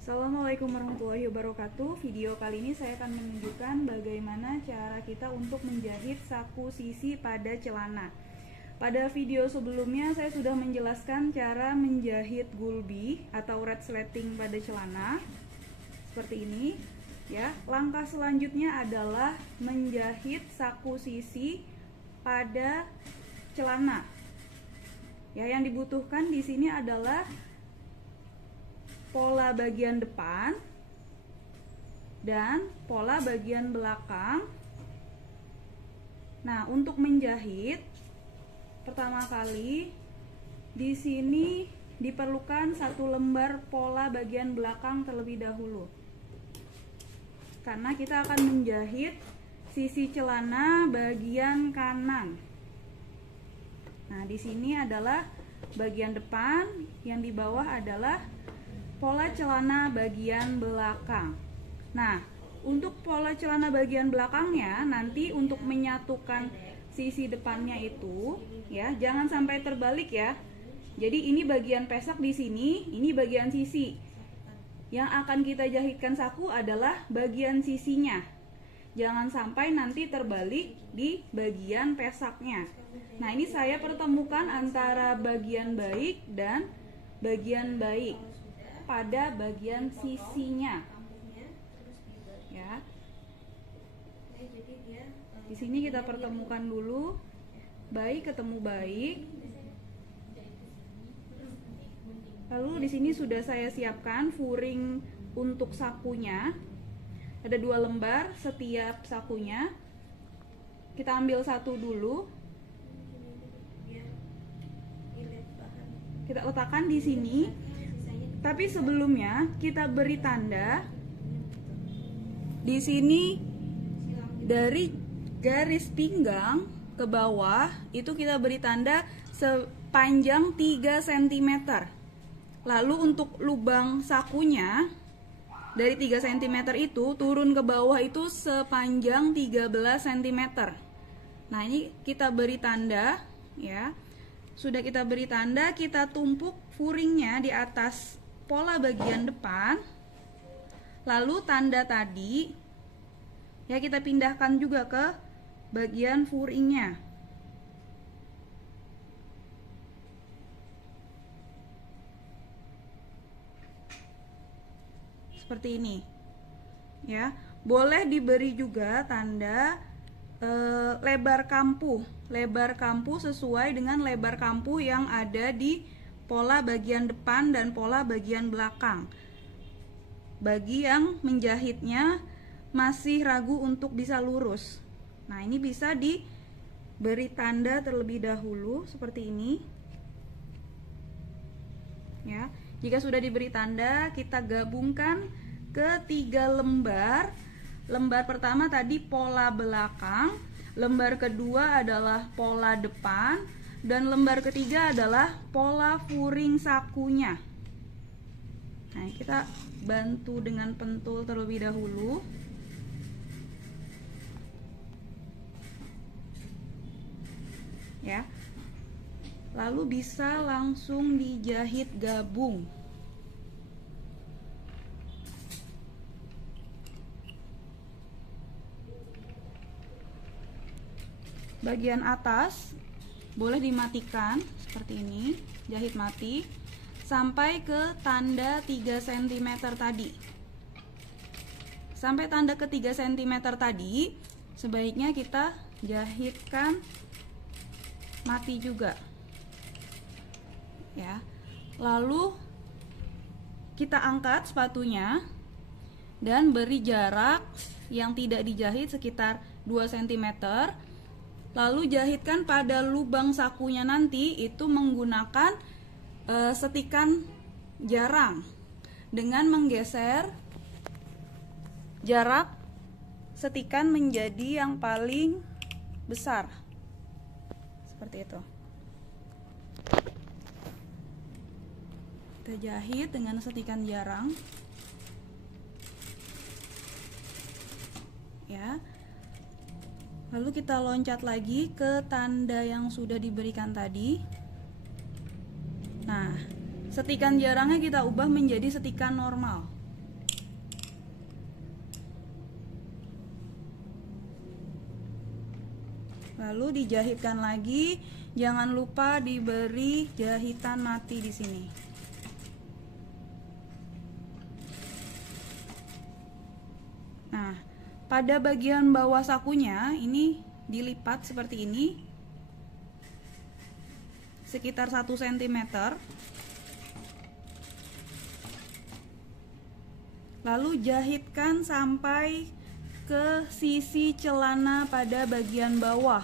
Assalamualaikum warahmatullahi wabarakatuh. Video kali ini saya akan menunjukkan bagaimana cara kita untuk menjahit saku sisi pada celana. Pada video sebelumnya saya sudah menjelaskan cara menjahit gulbi atau red slatting pada celana seperti ini ya. Langkah selanjutnya adalah menjahit saku sisi pada celana. Ya, yang dibutuhkan di sini adalah pola bagian depan dan pola bagian belakang. Nah, untuk menjahit pertama kali di sini diperlukan 1 lembar pola bagian belakang terlebih dahulu. Karena kita akan menjahit sisi celana bagian kanan. Nah, di sini adalah bagian depan, yang di bawah adalah pola celana bagian belakang. Nah, untuk pola celana bagian belakangnya nanti untuk menyatukan sisi depannya itu ya, jangan sampai terbalik ya. Jadi ini bagian pesak di sini, ini bagian sisi. Yang akan kita jahitkan saku adalah bagian sisinya. Jangan sampai nanti terbalik di bagian pesaknya. Nah, ini saya pertemukan antara bagian baik dan bagian baik pada bagian sisinya. Ya. Di sini kita pertemukan dulu, baik ketemu baik. Lalu di sini sudah saya siapkan furing untuk sakunya. Ada 2 lembar setiap sakunya. Kita ambil satu dulu. Kita letakkan di sini. Tapi sebelumnya kita beri tanda di sini dari garis pinggang ke bawah itu kita beri tanda sepanjang 3 cm. Lalu untuk lubang sakunya dari 3 cm itu turun ke bawah itu sepanjang 13 cm. Nah, ini kita beri tanda ya. Sudah kita beri tanda, kita tumpuk furingnya di atas pola bagian depan. Lalu tanda tadi ya kita pindahkan juga ke bagian furingnya. Seperti ini ya. Boleh diberi juga tanda lebar kampuh sesuai dengan lebar kampuh yang ada di pola bagian depan dan pola bagian belakang. Bagi yang menjahitnya masih ragu untuk bisa lurus, nah ini bisa diberi tanda terlebih dahulu seperti ini ya. Jika sudah diberi tanda, kita gabungkan ke 3 lembar. Lembar pertama tadi pola belakang, lembar kedua adalah pola depan, dan lembar ketiga adalah pola furing sakunya. Nah, kita bantu dengan pentul terlebih dahulu. Ya. Lalu bisa langsung dijahit gabung. Bagian atas boleh dimatikan seperti ini, jahit mati sampai ke tanda 3 cm tadi. Sampai tanda ke 3 cm tadi sebaiknya kita jahitkan mati juga ya. Lalu kita angkat sepatunya dan beri jarak yang tidak dijahit sekitar 2 cm. Lalu jahitkan pada lubang sakunya nanti itu menggunakan setikan jarang dengan menggeser jarak setikan menjadi yang paling besar seperti itu. Kita jahit dengan setikan jarang ya. Lalu kita loncat lagi ke tanda yang sudah diberikan tadi. Nah, setikan jarangnya kita ubah menjadi setikan normal. Lalu dijahitkan lagi, jangan lupa diberi jahitan mati di sini. Nah, pada bagian bawah sakunya ini dilipat seperti ini, sekitar 1 cm. Lalu jahitkan sampai ke sisi celana pada bagian bawah.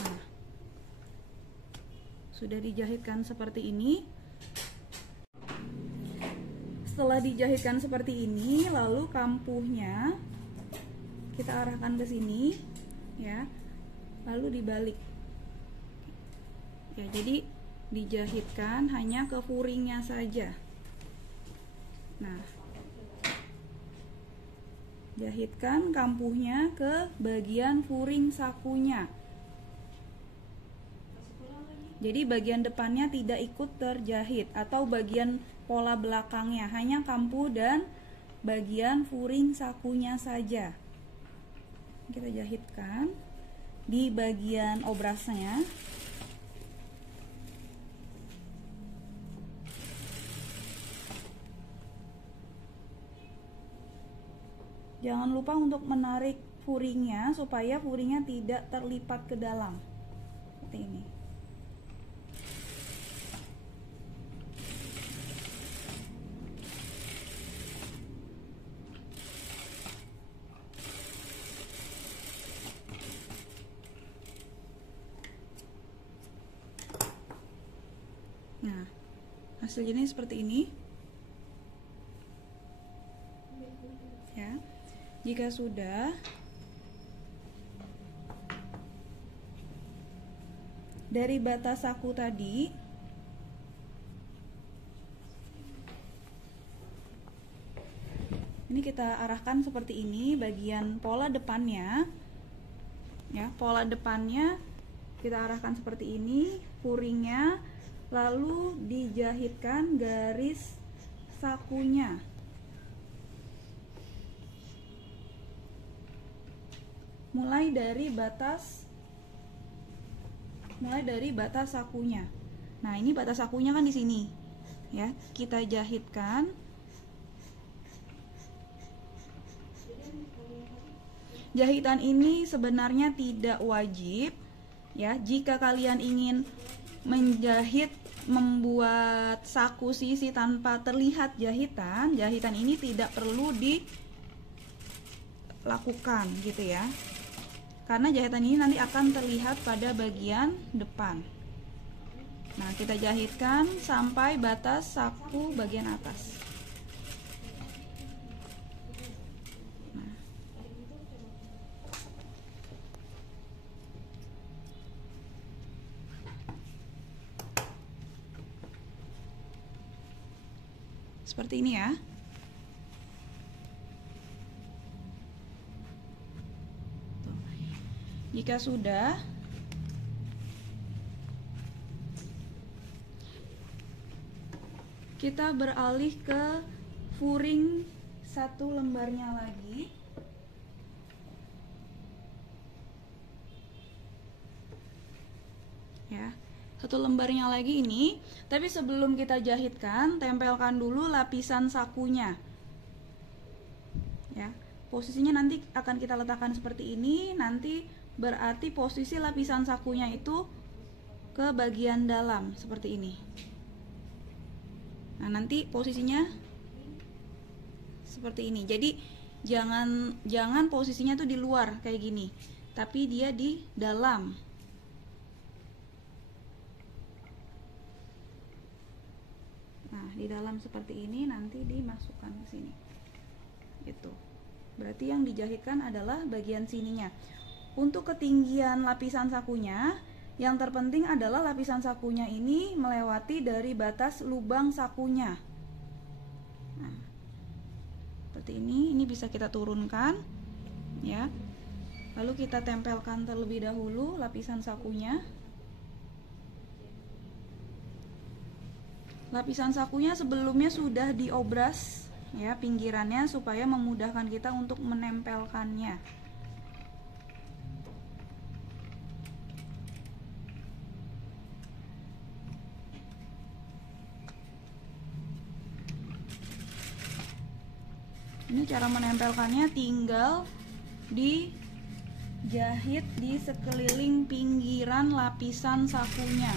Nah, sudah dijahitkan seperti ini. Setelah dijahitkan seperti ini, lalu kampuhnya kita arahkan ke sini, ya, lalu dibalik. Ya, jadi dijahitkan hanya ke furingnya saja. Nah, jahitkan kampuhnya ke bagian furing sakunya. Jadi bagian depannya tidak ikut terjahit, atau bagian pola belakangnya, hanya kampuh dan bagian furing sakunya saja. Kita jahitkan di bagian obrasnya. Jangan lupa untuk menarik furingnya supaya furingnya tidak terlipat ke dalam, seperti ini. Nah, hasilnya seperti ini. Ya. Jika sudah, dari batas saku tadi ini kita arahkan seperti ini, bagian pola depannya. Ya, pola depannya kita arahkan seperti ini, furingnya, lalu dijahitkan garis sakunya. Mulai dari batas sakunya. Nah, ini batas sakunya kan di sini. Ya, kita jahitkan. Jahitan ini sebenarnya tidak wajib, ya. Jika kalian ingin menjahit, membuat saku sisi tanpa terlihat jahitan, jahitan ini tidak perlu dilakukan, gitu ya. Karena jahitan ini nanti akan terlihat pada bagian depan. Nah, kita jahitkan sampai batas saku bagian atas. Nah, seperti ini ya. Jika sudah, kita beralih ke furing satu lembarnya lagi. Ya, satu lembarnya lagi ini. Tapi sebelum kita jahitkan, tempelkan dulu lapisan sakunya. Ya, posisinya nanti akan kita letakkan seperti ini. Nanti berarti posisi lapisan sakunya itu ke bagian dalam seperti ini. Nah, nanti posisinya seperti ini. Jadi jangan posisinya tuh di luar kayak gini, tapi dia di dalam. Nah, di dalam seperti ini, nanti dimasukkan ke sini. Itu. Berarti yang dijahitkan adalah bagian sininya. Untuk ketinggian lapisan sakunya, yang terpenting adalah lapisan sakunya ini melewati dari batas lubang sakunya. Nah, seperti ini bisa kita turunkan, ya. Lalu kita tempelkan terlebih dahulu lapisan sakunya. Lapisan sakunya sebelumnya sudah diobras ya pinggirannya supaya memudahkan kita untuk menempelkannya. Ini cara menempelkannya, tinggal dijahit di sekeliling pinggiran lapisan sakunya.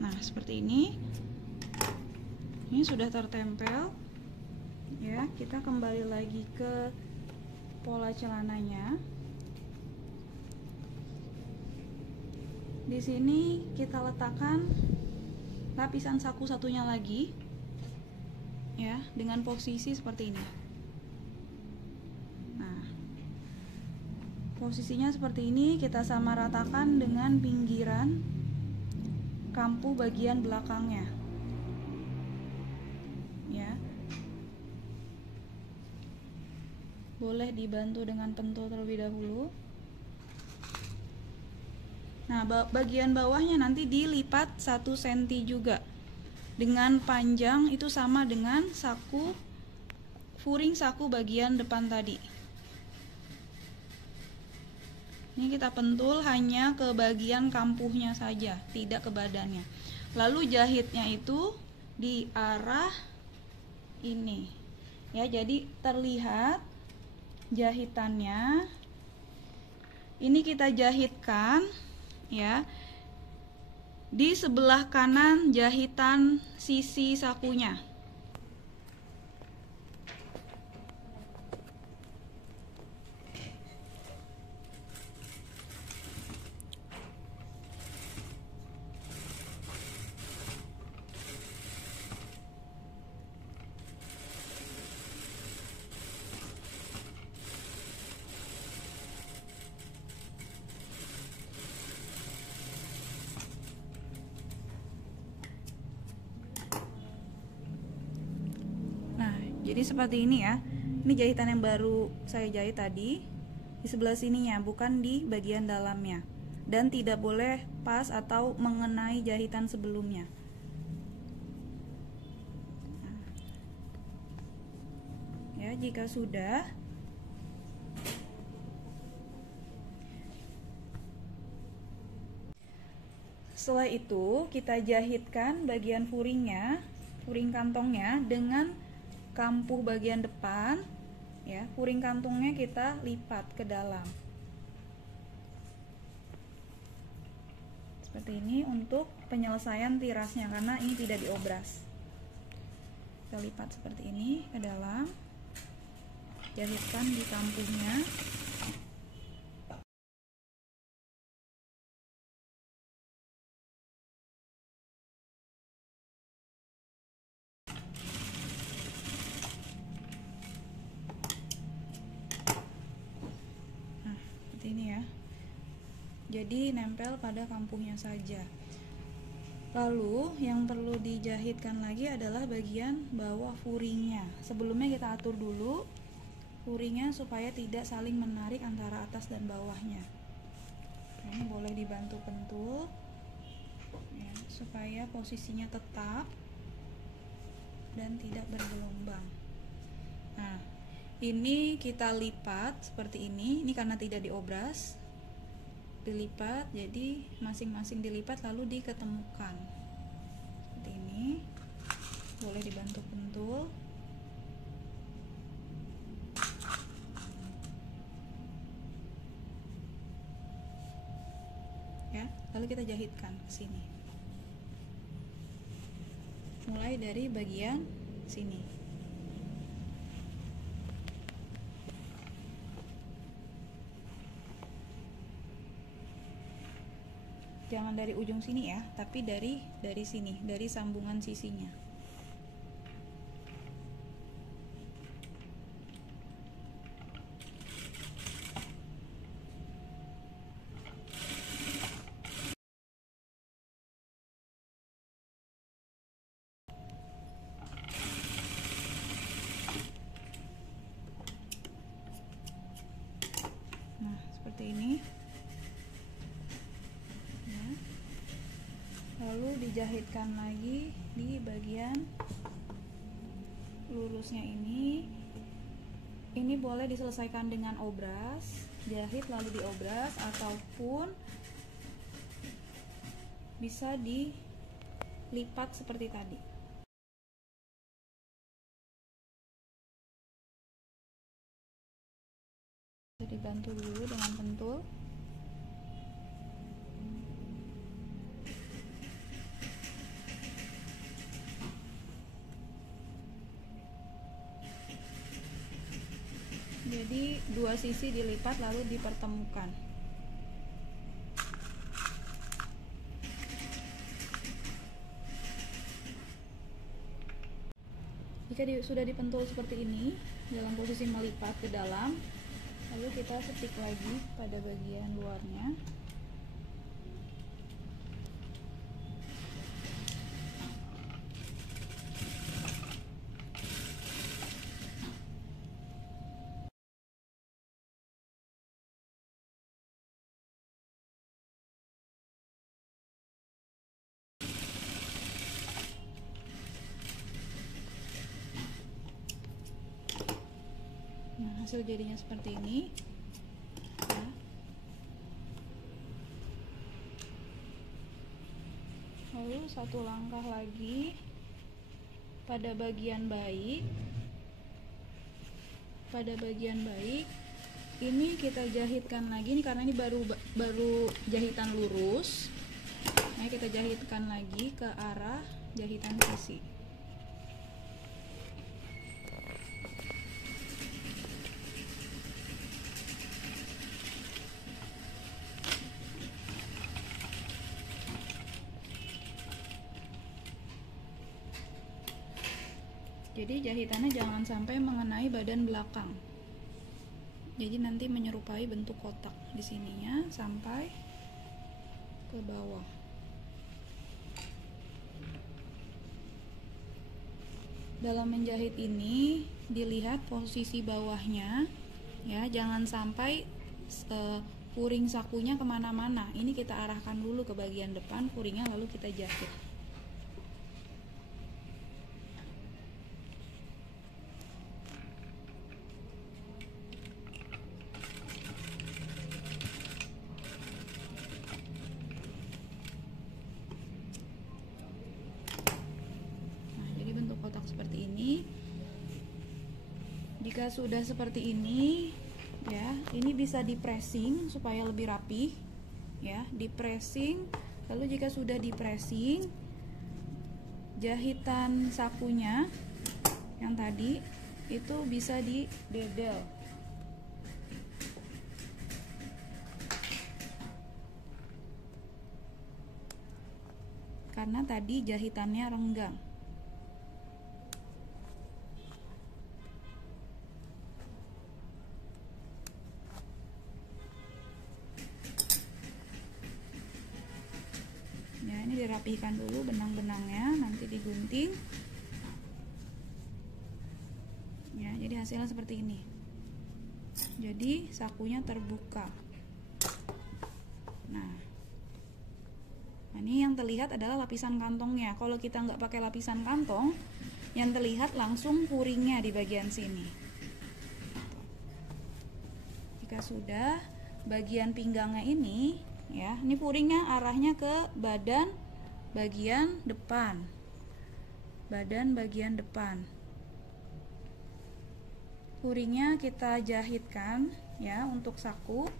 Nah, seperti ini. Ini sudah tertempel. Ya, kita kembali lagi ke pola celananya. Di sini kita letakkan lapisan saku satunya lagi. Ya, dengan posisi seperti ini. Nah, posisinya seperti ini, kita samaratakan dengan pinggiran kampuh bagian belakangnya. Ya. Boleh dibantu dengan pentul terlebih dahulu. Nah, bagian bawahnya nanti dilipat 1 cm juga. Dengan panjang itu sama dengan saku furing saku bagian depan tadi. Ini kita pentul hanya ke bagian kampuhnya saja, tidak ke badannya. Lalu jahitnya itu di arah ini. Ya, jadi terlihat jahitannya. Ini kita jahitkan ya di sebelah kanan jahitan sisi sakunya. Jadi seperti ini ya. Ini jahitan yang baru saya jahit tadi. Di sebelah sininya, bukan di bagian dalamnya. Dan tidak boleh pas atau mengenai jahitan sebelumnya. Ya, jika sudah, setelah itu kita jahitkan bagian furingnya, furing kantongnya dengan kampuh bagian depan ya. Furing kantungnya kita lipat ke dalam seperti ini untuk penyelesaian tirasnya, karena ini tidak diobras. Kita lipat seperti ini ke dalam, jahitkan di kampuhnya. Ini ya, jadi nempel pada kampuhnya saja. Lalu yang perlu dijahitkan lagi adalah bagian bawah furingnya. Sebelumnya kita atur dulu furingnya supaya tidak saling menarik antara atas dan bawahnya. Ini boleh dibantu pentul ya, supaya posisinya tetap dan tidak bergelombang. Nah, ini kita lipat seperti ini karena tidak diobras, dilipat, jadi masing-masing dilipat lalu diketemukan seperti ini. Boleh dibantu pentul ya, lalu kita jahitkan ke sini, mulai dari bagian sini. Jangan dari ujung sini ya, tapi dari sini, dari sambungan sisinya. Nah, seperti ini. Ya. Lalu dijahitkan lagi di bagian lurusnya ini. Ini boleh diselesaikan dengan obras, jahit lalu diobras, ataupun bisa dilipat seperti tadi. Bisa dibantu dulu dengan pentul. Jadi dua sisi dilipat lalu dipertemukan. Jika sudah dipentul seperti ini dalam posisi melipat ke dalam, lalu kita setik lagi pada bagian luarnya. Nah, hasil jadinya seperti ini. Ya. Lalu satu langkah lagi pada bagian baik. Pada bagian baik ini kita jahitkan lagi nih, karena ini baru jahitan lurus. Nah, kita jahitkan lagi ke arah jahitan sisi. Jadi jahitannya jangan sampai mengenai badan belakang. Jadi nanti menyerupai bentuk kotak di sininya sampai ke bawah. Dalam menjahit ini dilihat posisi bawahnya, ya, jangan sampai puring sakunya kemana-mana. Ini kita arahkan dulu ke bagian depan puringnya, lalu kita jahit. Kotak seperti ini. Jika sudah seperti ini, ya, ini bisa dipressing supaya lebih rapi, ya, dipressing. Lalu jika sudah dipressing, jahitan sakunya yang tadi itu bisa didedel. Karena tadi jahitannya renggang. Ya, ini dirapihkan dulu benang-benangnya, nanti digunting. Ya, jadi hasilnya seperti ini. Jadi sakunya terbuka. Nah, ini yang terlihat adalah lapisan kantongnya. Kalau kita nggak pakai lapisan kantong, yang terlihat langsung puringnya di bagian sini. Jika sudah, bagian pinggangnya ini, ya, ini puringnya arahnya ke badan bagian depan. Badan bagian depan. Puringnya kita jahitkan, ya, untuk saku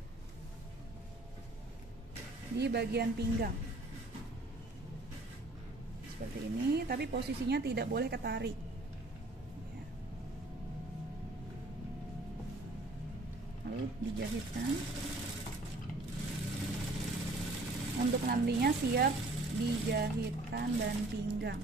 di bagian pinggang. Seperti ini, tapi posisinya tidak boleh ketarik. Ya. Lalu dijahitkan. untuk nantinya siap dijahitkan dan pinggang.